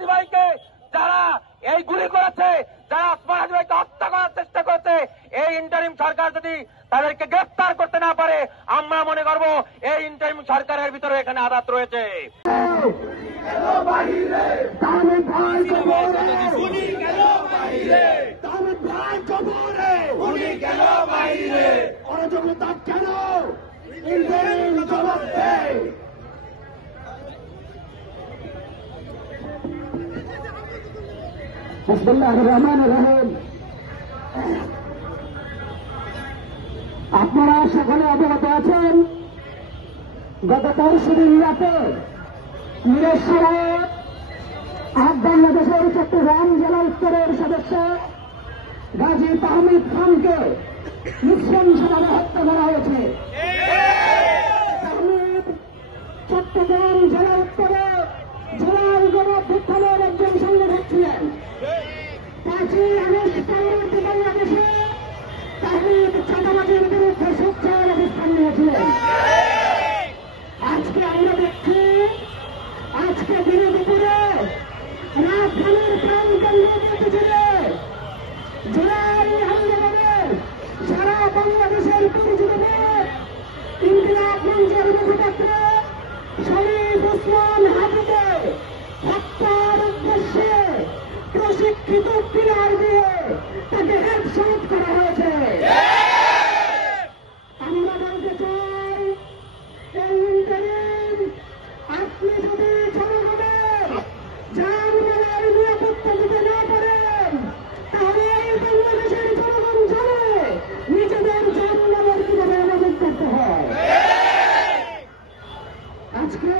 হাজি ভাইকে যারা এই গুলি করেছে, যারা ওসমান হাজি ভাইকে হত্যা করার চেষ্টা করেছে, এই ইন্টারিম সরকার যদি তাদেরকে গ্রেফতার করতে না পারে, আমরা মনে করব এই ইন্টারিম সরকারের ভিতরে এখানে আঘাত রয়েছে। আপনারা সেখানে অবগত আছেন, গত 10 দিন রাতে মিরেশ্বরের বাংলাদেশের চট্টগ্রাম জেলা উত্তরের সদস্য গাজী তাহমিদ খানকে নৃশংসভাবে হত্যা করা হয়েছে। তাহমিদ চট্টগ্রাম জেলা উত্তরে জেলার গণঅভ্যুত্থানের একজন সংগঠক ছিলেন। 5ই আগস্ট পরবর্তী বাংলাদেশে তাহমিদ চাঁদাবাজির বিরুদ্ধে সোচ্চার অবস্থান নিয়েছিলেন। আজকে আমরা দেখছি, আজকে দিনে দুপুরে রাজধানীর প্রাণকেন্দ্র জুড়ে জুলাই আন্দোলনের সারা বাংলাদেশের পরিচিত ইন্দিরা মঞ্চের মুখপাত্র শরীফ ওসমান হাজিকে হত্যার উদ্দেশ্যে প্রশিক্ষিত কিলার দিয়ে তাকে হেডশট করা হয়েছে। আমরা বলতে চাই, এই ইন্টারিম আপনি যদি জনগণের জানমালের নিরাপত্তা দিতে না পারেন, তাহলে এই বাংলাদেশের জনগণ জানে নিজেদের জানমালের কিভাবে আমাদের করতে হয়। আজকে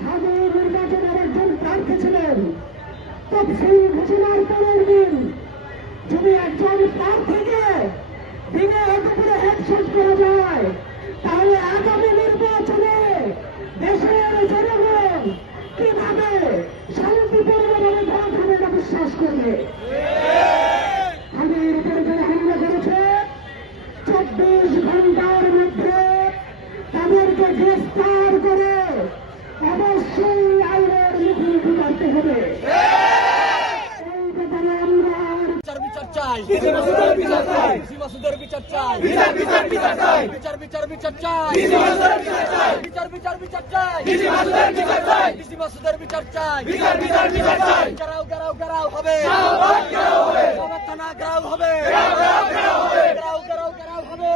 ছাগল নির্বাচনের একজন প্রার্থী ছিলেন। তফসিল ঘোষণার পরের দিন যদি একজন প্রার্থীকে দিনে দুপুরে হেডশট করা যায়, তাহলে আগামী নির্বাচনে দেশের জনগণ কিভাবে শান্তিপূর্ণভাবে ভোট হবে না বিশ্বাস করবে? তাদের উপরে যারা হামলা করেছে 24 ঘন্টার মধ্যে তাদেরকে গ্রেফতার করে অবশ্যই আইনের মুখোমুখি করতে হবে। এই ব্যাপারে আমরা বিচার চাই, বিচার চাই, মাসুদের বিচার চাই, বিচার বিচার বিচার চাই, বিচার বিচার বিচার চাই, বিচার বিচার বিচার চাই, মাসুদের বিচার চাই, মাসুদের বিচার চাই, বিচার বিচার বিচার চাই। গরাও গরাও গরাও হবে, গরাও হবে, থানা গরাও হবে, গরাও গরাও হবে, গরাও গরাও গরাও হবে,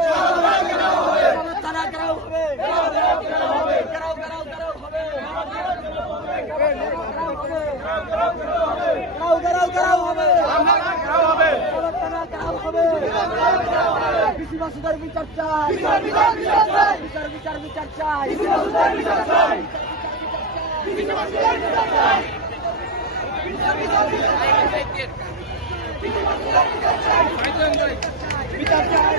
গরাও হবে, থানা গরাও হবে, গরাও গরাও হবে, গরাও গরাও গরাও হবে, গরাও গরাও গরাও হবে, মাসুদের বিচার চাই, বিচার বিচার বিচার চাই, বিচার বিচার বিচার চাই, মাসুদের বিচার চাই, মাসুদের বিচার চাই, বিচার বিচার বিচার চাই, বিচার চাই,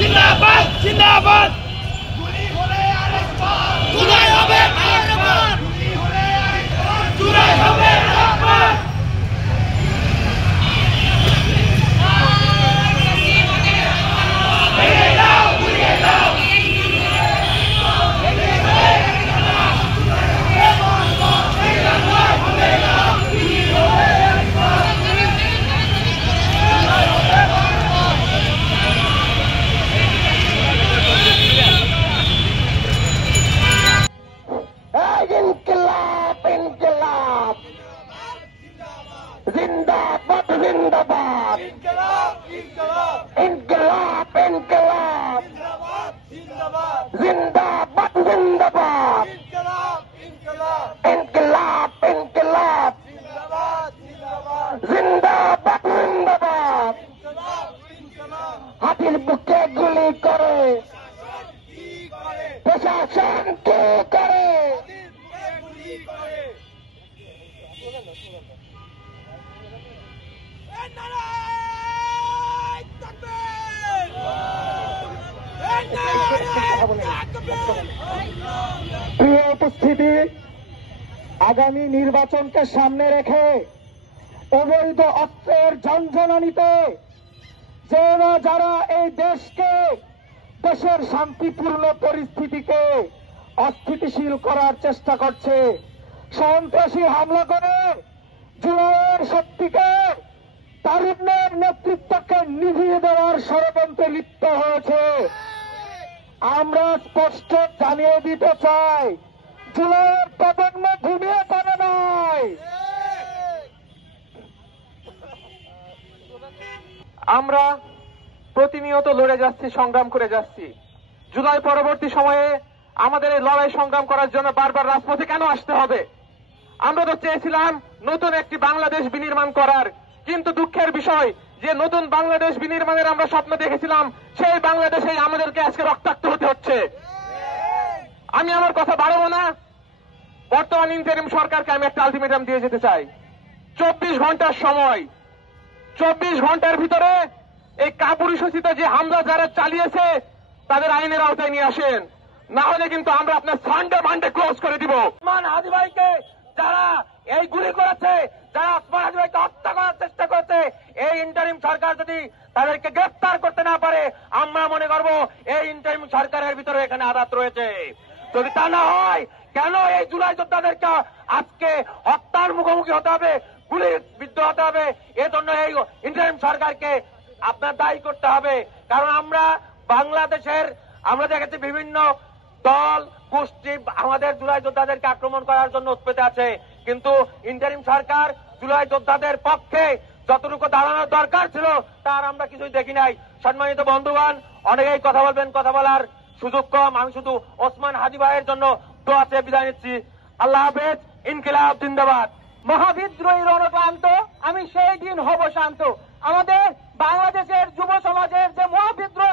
জিন্দাবাদ জিন্দাবাদ গুলি হলে আরেকবার জুলাই হবে আরেকবার গুলি হলে আরেকবার জুলাই হবে আরেকবার ইনকিলাব ইনকিলাব জিন্দাবাদ জিন্দাবাদ ইনকিলাব ইনকিলাব ইনকিলাব ইনকিলাব জিন্দাবাদ জিন্দাবাদ জিন্দাবাদ জিন্দাবাদ ইনকিলাব ইনকিলাব ইনকিলাব ইনকিলাব জিন্দাবাদ জিন্দাবাদ জিন্দাবাদ জিন্দাবাদ ইনকিলাব ইনকিলাব হাতির বুকে গুলি করে কি করে প্রশাসন কে করে গুলি করে নারায় তাকবীর নারায় তাকবীর প্রিয় উপস্থিতি, আগামী নির্বাচনকে সামনে রেখে অবৈধ অস্ত্রের ঝনঝনানিতে যারা এই দেশকে, দেশের শান্তিপূর্ণ পরিস্থিতিকে অস্থিতিশীল করার চেষ্টা করছে, সন্ত্রাসী হামলা করে জুলাইয়ের শক্তিকে, তারুণ্যের নেতৃত্বকে নিভিয়ে দেওয়ার ষড়যন্ত্রে লিপ্ত হয়েছে। আমরা স্পষ্ট জানিয়ে দিতে চাই, জুলাইয়ের প্রজন্ম ঘুমিয়ে পড়ে নাই। আমরা প্রতিনিয়ত লড়ে যাচ্ছি, সংগ্রাম করে যাচ্ছি। জুলাই পরবর্তী সময়ে আমাদের এই লড়াই সংগ্রাম করার জন্য বারবার রাজপথে কেন আসতে হবে? আমরা তো চেয়েছিলাম নতুন একটি বাংলাদেশ বিনির্মাণ করার, কিন্তু দুঃখের বিষয় যে নতুন বাংলাদেশ বিনির্মাণের আমরা স্বপ্ন দেখেছিলাম, সেই বাংলাদেশেই আমাদেরকে আজকে রক্তাক্ত হতে হচ্ছে। আমি আমার কথা বাড়াবো না। বর্তমান ইন্টারিম সরকারকে আমি একটা আলটিমেটাম দিয়ে যেতে চাই। 24 ঘন্টার সময়, 24 ঘন্টার ভিতরে এই কাপুরুষোচিত যে হামলা যারা চালিয়েছে তাদের আইনের আওতায় নিয়ে আসেন, না হলে কিন্তু আমরা আপনার সানডে মানডে ক্লোজ করে দিব। ওসমান হাদি ভাইকে যারা এই গুলি করেছে, যারা ওসমান হাদি ভাইকে হত্যা করার চেষ্টা করেছে, এই ইন্টারিম সরকার যদি তাদেরকে গ্রেফতার করতে না পারে, আমরা মনে করব এই ইন্টারিম সরকারের ভিতরে এখানে আঘাত রয়েছে। যদি তা না হয়, কেন এই জুলাই যোদ্ধাদেরকে আজকে হত্যার মুখোমুখি হতে হবে, গুলির বিদ্ধ হতে হবে? এজন্য এই ইন্টারিম সরকারকে আপনার দায়ী করতে হবে। কারণ আমরা দেখেছি বিভিন্ন দল গোষ্ঠী আমাদের জুলাই যোদ্ধাদেরকে আক্রমণ করার জন্য উৎপেত আছে, কিন্তু ইন্টারিম সরকার জুলাই যোদ্ধাদের পক্ষে যতটুকু দাঁড়ানোর দরকার ছিল তার আমরা কিছুই দেখি নাই। সম্মানিত বন্ধুগণ, অনেকেই কথা বলবেন, কথা বলার সুযোগ কম। আমি শুধু ওসমান হাদি ভাইয়ের জন্য দোয়া চেয়ে বিদায় নিচ্ছি। আল্লাহ হাফেজ। ইনকিলাব জিন্দাবাদ। মহাবিদ্রোহী রণক্লান্ত, আমি সেই দিন হব শান্ত। আমাদের বাংলাদেশের যুব সমাজের যে মহাবিদ্রোহ